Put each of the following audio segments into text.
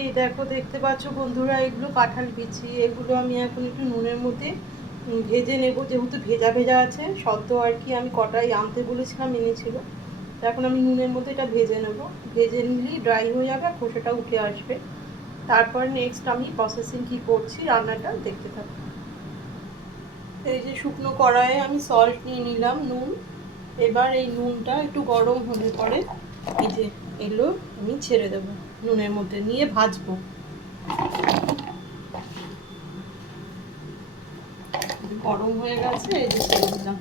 এই দেখো, দেখতে পাচ্ছ বন্ধুরা, এগুলো কাঁঠাল বিচি। এগুলো আমি এখন একটু নুনের মধ্যে ভেজে নেব, যেহেতু ভেজা ভেজা আছে সদ্য আর কি। আমি কটাই আনতে বলেছিলাম, এনেছিল। তো এখন আমি নুনের মধ্যে এটা ভেজে নেব। ভেজে নিলেই ড্রাই হয়ে যাবে আর খোসাটা উঠে আসবে। তারপর নেক্সট আমি প্রসেসিং কি করছি, রান্নাটা দেখতে থাকবো। এই যে শুকনো কড়াইয়ে আমি সল্ট নিয়ে নিলাম, নুন। এবার এই নুনটা একটু গরম হলে পরে এই যে এগুলো আমি ছেড়ে দেবো, নুনের মধ্যে নিয়ে ভাজবো। গরম হয়ে গেছে, এই যে ছেড়ে দিলাম।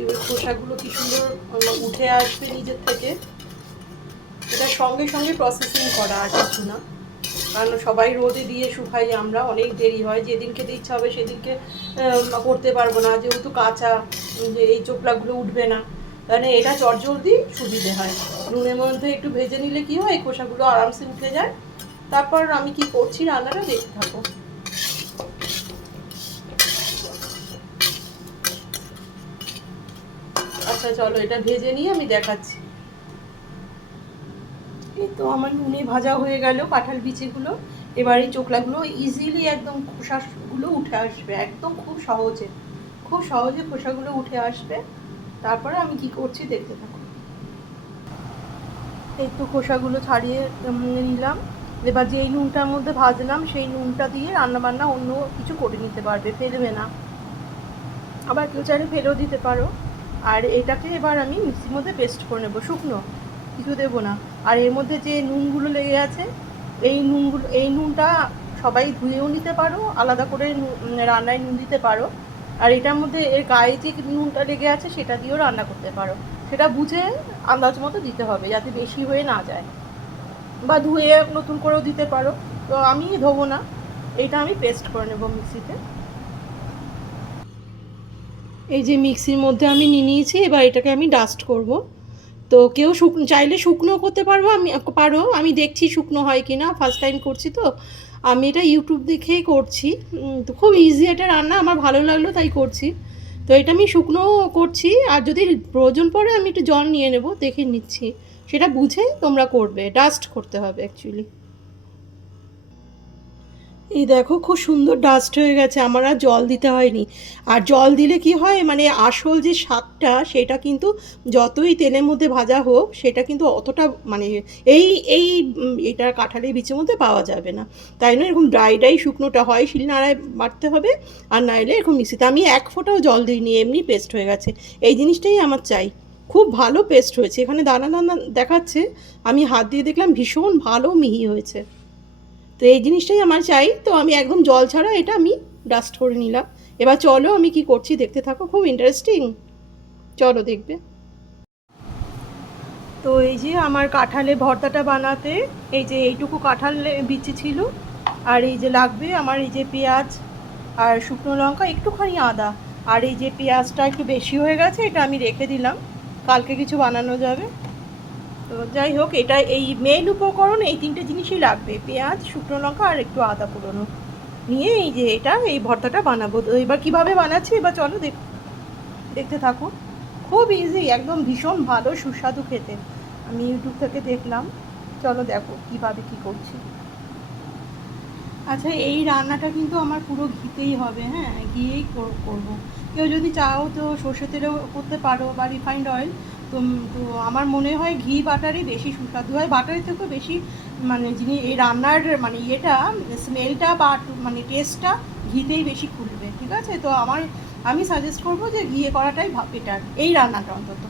এবার খোসাগুলো কি সুন্দর উঠে আসবে নিজের থেকে। এটা সঙ্গে সঙ্গে প্রসেসিং করা, আর কিছু না। কারণ সবাই রোদে দিয়ে শুকাই, আমরা অনেক দেরি হয়। যেদিন খেতে ইচ্ছা হবে সেদিনকে করতে পারবো না, যেহেতু কাঁচা, যে এই চোখলাগুলো উঠবে না। তাহলে এটা চটজলদি সুবিধে হয়। নুনের মধ্যে একটু ভেজে নিলে কি হয়, খোসাগুলো আরামসে উঠে যায়। তারপর আমি কি করছি রান্নাটা দেখতে থাকো। আচ্ছা চলো, এটা ভেজে নিয়ে আমি দেখাচ্ছি। এই তো আমার নুনে ভাজা হয়ে গেল কাঁঠাল বিচিগুলো। এবার এই চোখলাগুলো ইজিলি একদম খোসাগুলো উঠে আসবে, একদম খুব সহজে, খুব সহজে খোসাগুলো উঠে আসবে। তারপরে আমি কি করছি দেখতে থাকো। এই তো খোসাগুলো ছাড়িয়ে নিলাম। এবার যে এই নুনটার মধ্যে ভাজলাম, সেই নুনটা দিয়ে রান্নাবান্না অন্য কিছু করে নিতে পারবে, ফেলবে না। আবার কেউ চাইলে ফেলেও দিতে পারো। আর এটাকে এবার আমি মিক্সির মধ্যে পেস্ট করে নেবো, শুকনো, কিছু দেবো না। আর এর মধ্যে যে নুনগুলো লেগে আছে, এই নুনটা সবাই ধুয়েও নিতে পারো, আলাদা করে রান্নায় নুন দিতে পারো। আর এটার মধ্যে এর গায়ে যে নুনটা লেগে আছে সেটা দিয়েও রান্না করতে পারো। সেটা বুঝে আন্দাজ মতো দিতে হবে, যাতে বেশি হয়ে না যায়। বা ধুয়ে নতুন করেও দিতে পারো। তো আমি ধোবো না, এটা আমি পেস্ট করে নেবো মিক্সিতে। এই যে মিক্সির মধ্যে আমি নিয়ে নিয়েছি, এবার এটাকে আমি ডাস্ট করব। তো কেউ চাইলে শুকনো করতে পারবো, আমি দেখছি শুকনো হয় কি না, ফার্স্ট টাইম করছি তো। আমি এটা ইউটিউব দেখেই করছি। তো খুব ইজি এটা রান্না, আমার ভালো লাগলো তাই করছি। তো এটা আমি শুকনো করছি, আর যদি প্রয়োজন পড়ে আমি একটু জল নিয়ে নেব, দেখে নিচ্ছি। সেটা বুঝে তোমরা করবে, ডাস্ট করতে হবে অ্যাকচুয়ালি। এই দেখো, খুব সুন্দর ডাস্ট হয়ে গেছে, আমার আর জল দিতে হয়নি। আর জল দিলে কি হয়, মানে আসল যে স্বাদটা সেটা কিন্তু যতই তেলের মধ্যে ভাজা হোক, সেটা কিন্তু অতটা মানে এই এই এটা কাঁঠালের বীজের মধ্যে পাওয়া যাবে না। তাই না, এরকম ড্রাই ড্রাই শুকনোটা হয়, শিলনোড়ায় বাটতে হবে। আর নাইলে এরকম মিক্সিতে। আমি এক ফোঁটাও জল দিইনি, এমনি পেস্ট হয়ে গেছে। এই জিনিসটাই আমার চাই। খুব ভালো পেস্ট হয়েছে, এখানে দানা দানা দেখাচ্ছে, আমি হাত দিয়ে দেখলাম ভীষণ ভালো মিহি হয়েছে। তো এই জিনিসটাই আমার চাই। তো আমি একদম জল ছাড়া এটা আমি ডাস্ট করে নিলাম। এবার চলো আমি কি করছি দেখতে থাকো, খুব ইন্টারেস্টিং, চলো দেখবে। তো এই যে আমার কাঁঠালের ভর্তাটা বানাতে এই যে এইটুকু কাঁঠাল বিচি ছিল। আর এই যে লাগবে আমার এই যে পেঁয়াজ আর শুকনো লঙ্কা, একটুখানি আদা। আর এই যে পেঁয়াজটা একটু বেশি হয়ে গেছে, এটা আমি রেখে দিলাম, কালকে কিছু বানানো যাবে। তো যাই হোক, এটা এই মেইন উপকরণ এই তিনটে জিনিসই লাগবে, পেঁয়াজ, শুকনো লঙ্কা আর একটু আদা কুড়োনো। নিয়ে এই যে এই ভর্তাটা বানাবো। তো এবার কীভাবে বানাচ্ছি এবার চলো দেখতে থাকো। খুব ইজি, একদম ভীষণ ভালো সুস্বাদু খেতে। আমি ইউটিউব থেকে দেখলাম, চলো দেখো কীভাবে কী করছি। আচ্ছা, এই রান্নাটা কিন্তু আমার পুরো ঘিতেই হবে, হ্যাঁ, ঘিয়েই করবো। কেউ যদি চাও তো সর্ষে তেলেও করতে পারো, বা রিফাইন্ড অয়েল। তো তো আমার মনে হয় ঘি বাটারই বেশি সুস্বাদু হয়, বাটারের থেকেও বেশি। মানে যিনি এই রান্নার মানে ইয়েটা, স্মেলটা বা মানে টেস্টটা ঘিতেই বেশি খুলবে, ঠিক আছে? তো আমি সাজেস্ট করবো যে ঘিয়ে করাটাই বেটার, এই রান্নাটা অন্তত।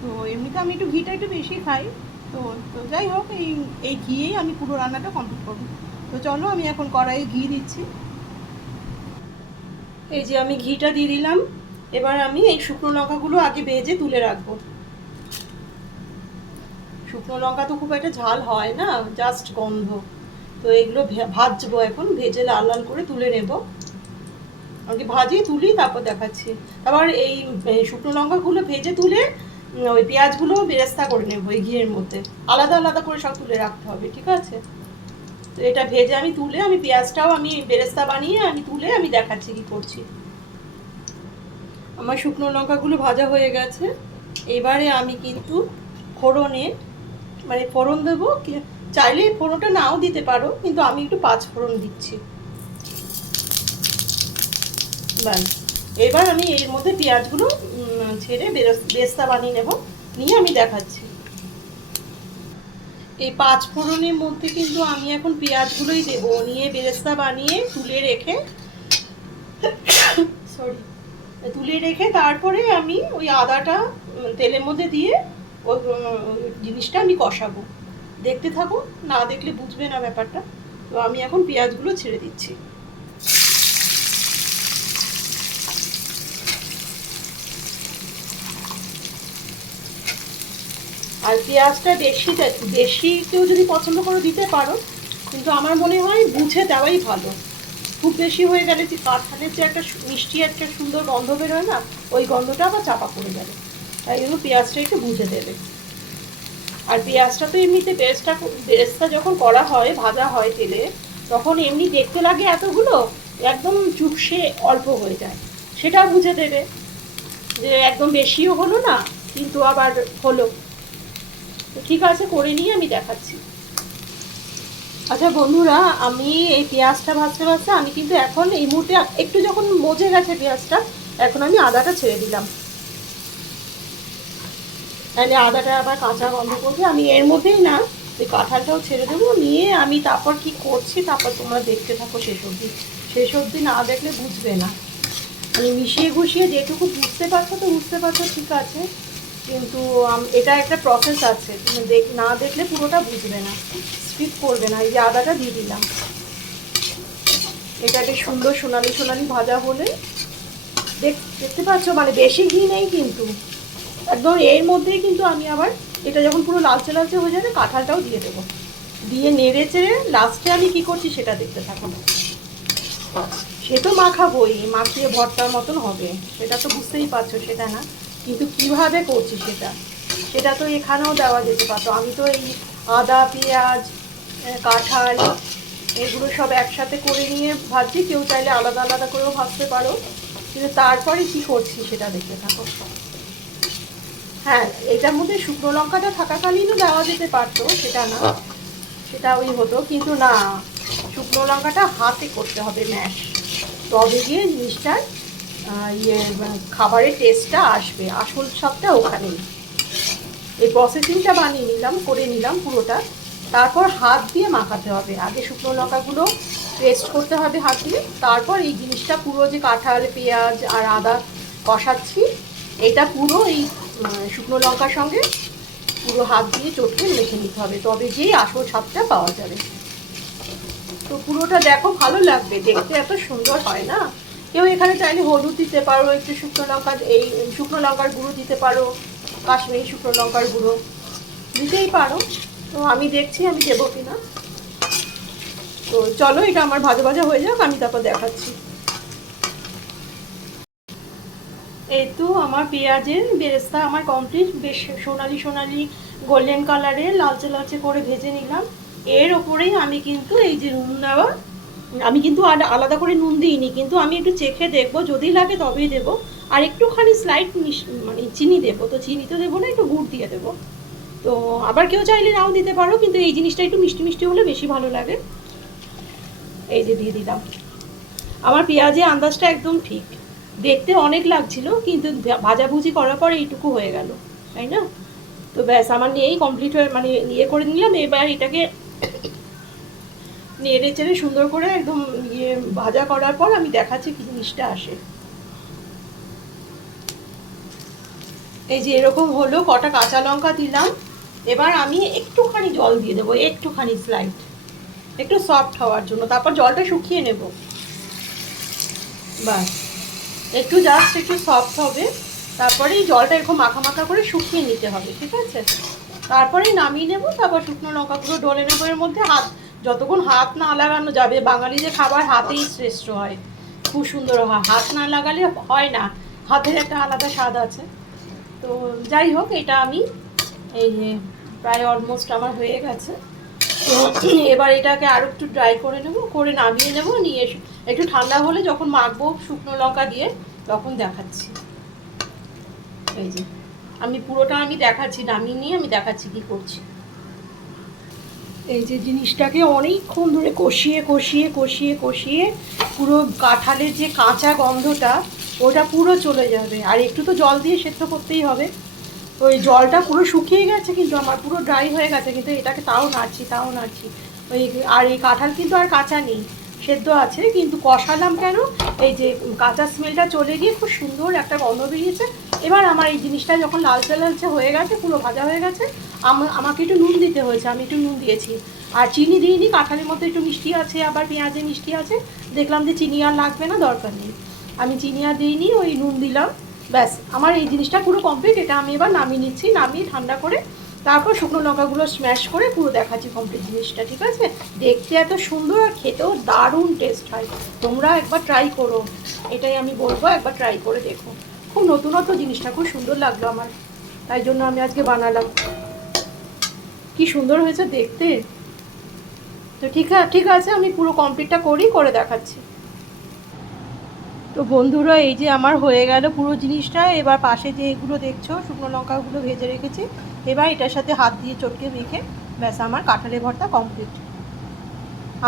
তো এমনিতে আমি একটু ঘিটা একটু বেশি খাই। তো তো যাই হোক, এই ঘিয়েই আমি পুরো রান্নাটা কমপ্লিট করবো। তো চলো আমি এখন কড়াইয়ে ঘি দিচ্ছি। এই যে আমি ঘিটা দিয়ে দিলাম। এবার আমি এই শুকনো লঙ্কাগুলো আগে ভেজে তুলে রাখবো। শুকনো লঙ্কা তো খুব একটা ঝাল হয় না, জাস্ট গন্ধ। তো এগুলো ভাজবো এখন, ভেজে লাল লাল করে তুলে নেব। আগে ভাজি তুলি, তারপর দেখাচ্ছি। আবার এই শুকনো লঙ্কাগুলো ভেজে তুলে ওই পেঁয়াজগুলো বেরেস্তা করে নেবো এই ঘিয়ের মধ্যে। আলাদা আলাদা করে সব তুলে রাখতে হবে, ঠিক আছে? তো এটা ভেজে আমি তুলে আমি পেঁয়াজটাও আমি বেরেস্তা বানিয়ে আমি তুলে আমি দেখাচ্ছি কি করছি। আমার শুকনো লঙ্কাগুলো ভাজা হয়ে গেছে। এবারে আমি কিন্তু ফোড়নে মানে ফোড়ন দেবো, চাইলে ফোড়নটা নাও দিতে পারো, কিন্তু আমি একটু 5 ফোড়ন দিচ্ছি। ব্যাস, এবার আমি এর মধ্যে পেঁয়াজগুলো ছেড়ে বেরেস্তা বানিয়ে নেব, নিয়ে আমি দেখাচ্ছি। এই 5 ফোড়নের মধ্যে কিন্তু আমি এখন পেঁয়াজগুলোই দেবো, নিয়ে বেরেস্তা বানিয়ে তুলে রেখে তারপরে আমি ওই আদাটা তেলের মধ্যে দিয়ে ওই জিনিসটা আমি কষাবো। দেখতে থাকো, না দেখলে বুঝবে না ব্যাপারটা। তো আমি এখন পেঁয়াজগুলো ছেড়ে দিচ্ছি। আর পেঁয়াজটা বেশি কেউ যদি পছন্দ করে দিতে পারো, কিন্তু আমার মনে হয় বুঝে দেওয়াই ভালো। খুব বেশি হয়ে গেলে যে কাঁঠালের যে একটা মিষ্টি একটা সুন্দর গন্ধ বেরোয় না, ওই গন্ধটা আবার চাপা পড়ে যাবে। তাই জন্য পেঁয়াজটা একটু বুঝে দেবে। আর পেঁয়াজটা তো এমনিতে বেরেস্তা যখন করা হয়, ভাজা হয় তেলে, তখন এমনি দেখতে লাগে এতগুলো, একদম চুপসে অল্প হয়ে যায়। সেটা বুঝে দেবে যে একদম বেশিও হলো না, কিন্তু আবার হলো। তো ঠিক আছে, করে নিয়ে আমি দেখাচ্ছি। আচ্ছা বন্ধুরা, আমি এই পেঁয়াজটা ভাজতে ভাজতে আমি কিন্তু এখন এই মুহূর্তে একটু যখন মজে গেছে পেঁয়াজটা, এখন আমি আদাটা ছেড়ে দিলাম। তাহলে আদাটা আবার কাঁচা গন্ধ করবে। আমি এর মধ্যেই না ওই কাঁঠালটাও ছেড়ে দেবো, নিয়ে আমি তারপর কি করছি তারপর তোমরা দেখতে থাকো শেষ অবধি না দেখলে বুঝবে না। মানে মিশিয়ে গুছিয়ে যেটুকু বুঝতে পারছো তো বুঝতে পারছো, ঠিক আছে, কিন্তু এটা একটা প্রসেস আছে, তুমি না দেখলে পুরোটা বুঝবে না, স্কিপ করবে না। এই যে আদাটা দিয়ে দিলাম, এটা বেশ সুন্দর সোনালি সোনালি ভাজা হলে দেখতে পাচ্ছ, মানে বেশি ঘি নেই কিন্তু, একদম এর মধ্যেই কিন্তু আমি আবার এটা যখন পুরো লালচে লালচে হয়ে যাবে, কাঁঠালটাও দিয়ে দেবো, দিয়ে নেড়ে চেড়ে লাস্টে আমি কি করছি সেটা দেখতে থাকো। সে তো মাখাবোই, মাখিয়ে ভর্তার মতন হবে, সেটা তো বুঝতেই পারছো, সেটা না, কিন্তু কিভাবে করছি সেটা তো এখানেও দেওয়া যেতে পারতো। আমি তো এই আদা পেঁয়াজ কাঁঠাল এগুলো সব একসাথে করে নিয়ে ভাজছি, কেউ চাইলে আলাদা আলাদা করেও ভাজতে পারো, কিন্তু তারপরে কি করছি সেটা দেখতে থাকো। হ্যাঁ, এটার মধ্যে শুকনো লঙ্কাটা থাকাকালীনও দেওয়া যেতে পারতো, সেটা না, সেটা ওই হতো, কিন্তু না, শুকনো লঙ্কাটা হাতে করতে হবে ম্যাশ, তবে গিয়ে জিনিসটার খাবারের টেস্টটা আসবে, আসল সবটা ওখানেই। এই প্রসেসিংটা করে নিলাম পুরোটা, তারপর হাত দিয়ে মাখাতে হবে। আগে শুকনো লঙ্কাগুলো পেস্ট করতে হবে হাত দিয়ে, তারপর এই জিনিসটা পুরো যে কাঁঠাল পেঁয়াজ আর আদা কষাচ্ছি, এটা পুরো এই শুকনো লঙ্কার সঙ্গে পুরো হাত দিয়ে চটকে মেখে নিতে হবে, তবে যেই আসল স্বাদটা পাওয়া যাবে। তো পুরোটা দেখো, ভালো লাগবে দেখতে, এত সুন্দর হয় না। কেউ এখানে চাইলে হলুদ দিতে পারো, একটু শুকনো লঙ্কার গুঁড়ো দিতে পারো, কাশ্মীরি শুকনো লঙ্কার গুঁড়ো দিতেই পারো। তো আমি দেখছি আমি দেবো কিনা। তো চলো, এটা আমার ভাজা ভাজা হয়ে যাক, আমি তারপর দেখাচ্ছি। এই তো আমার পেঁয়াজের বেরেস্তা আমার কমপ্লিট, বেশ সোনালি সোনালি গোল্ডেন কালারে লালচে লালচে করে ভেজে নিলাম। এর ওপরেই আমি কিন্তু এই যে নুন দেওয়া, আমি কিন্তু আলাদা করে নুন দিইনি, কিন্তু আমি একটু চেখে দেখবো, যদি লাগে তবেই দেবো। আর একটুখানি স্লাইট মানে চিনি দেবো, তো চিনি তো দেবো না, একটু গুড় দিয়ে দেবো। তো আবার কেউ চাইলে নাও দিতে পারো, কিন্তু এই জিনিসটা একটু মিষ্টি মিষ্টি হলে বেশি ভালো লাগে। এই যে দিয়ে দিলাম। আমার পেঁয়াজের আন্দাজটা একদম ঠিক, দেখতে অনেক লাগছিল, কিন্তু ভাজাভুজি করার পর এইটুকু হয়ে গেল, তাই না? তো ব্যাস, আমার নিয়েই কমপ্লিট হয়ে মানে ইয়ে করে নিলাম। এবার এটাকে নেড়ে চেড়ে সুন্দর করে একদম ভাজা করার পর আমি দেখাচ্ছি কি জিনিসটা আসে। এই যে এরকম হলো, কটা কাঁচা লঙ্কা দিলাম। এবার আমি একটুখানি জল দিয়ে দেবো, একটুখানি স্লাইড, একটু সফট হওয়ার জন্য, তারপর জলটা শুকিয়ে নেব। বাস, একটু জাস্ট একটু সফট হবে, তারপরে এই জলটা এরকম মাখা মাখা করে শুকিয়ে নিতে হবে, ঠিক আছে? তারপরেই নামিয়ে নেবো, তারপর শুকনো লঙ্কাগুলো ডলে নেবো এর মধ্যে। যতক্ষণ হাত না লাগানো যাবে, বাঙালিদের খাবার হাতেই শ্রেষ্ঠ হয়, খুব সুন্দর হয়, হাত না লাগালে হয় না, হাতের একটা আলাদা স্বাদ আছে। তো যাই হোক, এটা আমি এই যে প্রায় অলমোস্ট আমার হয়ে গেছে। তো এবার এটাকে আরও একটু ড্রাই করে নেব, করে নামিয়ে নেব, নিয়ে একটু ঠান্ডা হলে যখন মাখবো শুকনো লঙ্কা দিয়ে তখন দেখাচ্ছি। এই যে আমি পুরোটা আমি দেখাচ্ছি, নামিয়ে নিয়ে আমি দেখাচ্ছি কি করছি। এই যে জিনিসটাকে অনেকক্ষণ ধরে কষিয়ে কষিয়ে কষিয়ে কষিয়ে পুরো কাঁঠালের যে কাঁচা গন্ধটা ওটা পুরো চলে যাবে। আর একটু তো জল দিয়ে সেদ্ধ করতেই হবে। ওই জলটা পুরো শুকিয়ে গেছে, কিন্তু আমার পুরো ড্রাই হয়ে গেছে, কিন্তু এটাকে তাও নাড়ছি। ওই আর এই কাঁঠাল কিন্তু আর কাঁচা নেই, সেদ্ধ আছে, কিন্তু কষালাম কেন, এই যে কাঁচা স্মেলটা চলে গিয়ে খুব সুন্দর একটা গন্ধ বেরিয়েছে। এবার আমার এই জিনিসটা যখন লালচে লালচে হয়ে গেছে, পুরো ভাজা হয়ে গেছে, আমাকে একটু নুন দিতে হয়েছে, আমি একটু নুন দিয়েছি। আর চিনি দিইনি, কাঁঠালের মধ্যে একটু মিষ্টি আছে, আবার পেঁয়াজে মিষ্টি আছে, দেখলাম যে চিনি আর লাগবে না, দরকার নেই, আমি চিনি আর দিইনি, ওই নুন দিলাম। ব্যাস আমার এই জিনিসটা পুরো কমপ্লিট। এটা আমি এবার নামিয়ে নিচ্ছি, নামিয়ে ঠান্ডা করে তারপর শুকনো লঙ্কাগুলো স্ম্যাশ করে পুরো দেখাচ্ছি কমপ্লিট জিনিসটা, ঠিক আছে? দেখতে এত সুন্দর আর খেতেও দারুণ টেস্ট হয়। তোমরা একবার ট্রাই করো, এটাই আমি বলবো, একবার ট্রাই করে দেখো। খুব নতুনত্ব জিনিসটা, খুব সুন্দর লাগলো আমার, তাই জন্য আমি আজকে বানালাম। কি সুন্দর হয়েছে দেখতে। তো ঠিক আছে, আমি পুরো কমপ্লিটটা করে দেখাচ্ছি। তো বন্ধুরা, এই যে আমার হয়ে গেল পুরো জিনিসটা। এবার পাশে যে এগুলো দেখছো শুকনো লঙ্কাগুলো ভেজে রেখেছি, এবার এটার সাথে হাত দিয়ে চটকে মেখে ব্যাস আমার কাঁঠালের ভর্তা কমপ্লিট।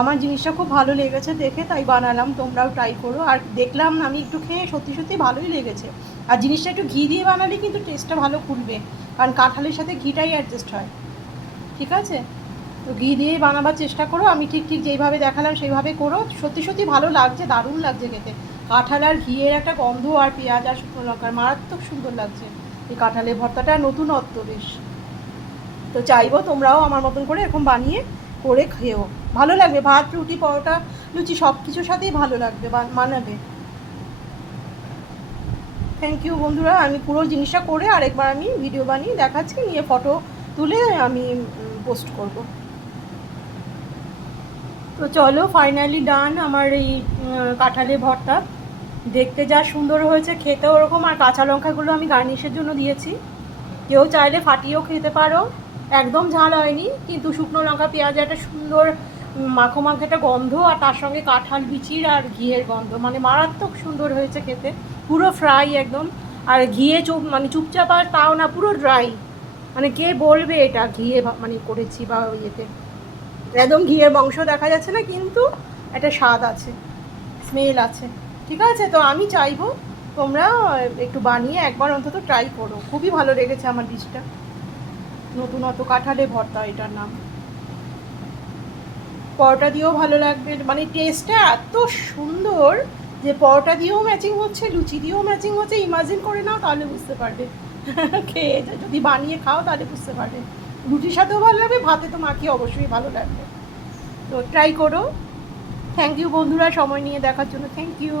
আমার জিনিসটা খুব ভালো লেগেছে দেখে, তাই বানালাম, তোমরাও ট্রাই করো। আর দেখলাম আমি একটু খেয়ে সত্যি সত্যি ভালোই লেগেছে। আর জিনিসটা একটু ঘি দিয়ে বানালে কিন্তু টেস্টটা ভালো খুলবে, কারণ কাঁঠালের সাথে ঘিটাই অ্যাডজাস্ট হয়, ঠিক আছে? তো ঘি দিয়েই বানাবার চেষ্টা করো, আমি ঠিক যেইভাবে দেখালাম সেইভাবে করো, সত্যি সত্যি ভালো লাগছে, দারুণ লাগছে খেতে। কাঁঠাল আর ঘিয়ের একটা গন্ধ আর পেঁয়াজ আর শুকনো লঙ্কার মারাত্মক সুন্দর লাগছে এই কাঁঠালের ভর্তাটা, নতুনত্ব বেশ। তো চাইবো তোমরাও আমার মতন করে এরকম বানিয়ে করে খেও, ভালো লাগবে। ভাত, রুটি, পরোটা, লুচি সব কিছুর সাথেই ভালো লাগবে, মানাবে। থ্যাংক ইউ বন্ধুরা, আমি পুরো জিনিসটা করে আরেকবার আমি ভিডিও বানিয়ে দেখাচ্ছি, নিয়ে ফটো তুলে আমি পোস্ট করব। তো চলো, ফাইনালি ডান আমার এই কাঁঠালের ভর্তা। দেখতে যা সুন্দর হয়েছে, খেতেও ওরকম। আর কাঁচা লঙ্কাগুলো আমি গার্নিশের জন্য দিয়েছি, কেউ চাইলে ফাটিয়েও খেতে পারো, একদম ঝাল হয়নি, কিন্তু শুকনো লঙ্কা পেঁয়াজ একটা সুন্দর মাখো মাখো একটা গন্ধ, আর তার সঙ্গে কাঁঠাল বিচির আর ঘিয়ের গন্ধ, মানে মারাত্মক সুন্দর হয়েছে খেতে, পুরো ফ্রাই একদম। আর ঘিয়ে মানে চুপচাপ, আর তাও না, পুরো ড্রাই, মানে কে বলবে এটা ঘিয়ে মানে করেছি বা ইয়েতে, একদম ঘিয়ের বংশ দেখা যাচ্ছে না, কিন্তু একটা স্বাদ আছে, স্মেল আছে, ঠিক আছে? তো আমি চাইবো তোমরা একটু বানিয়ে একবার অন্তত ট্রাই করো, খুবই ভালো লেগেছে আমার ডিশটা, নতুনত কাঁঠালে ভর্তা এটার নাম। পরোটা দিয়েও ভালো লাগবে, মানে টেস্টটা এত সুন্দর যে পরোটা দিয়েও ম্যাচিং হচ্ছে, লুচি দিয়েও ম্যাচিং হচ্ছে, ইমাজিন করে নাও তাহলে বুঝতে পারবে। খেয়ে যদি বানিয়ে খাও তাহলে বুঝতে পারবে, রুটির সাথেও ভালো লাগবে, ভাতে তো মাখিয়ে অবশ্যই ভালো লাগবে। তো ট্রাই করো। থ্যাংক ইউ বন্ধুরা, সময় নিয়ে দেখার জন্য থ্যাংক ইউ।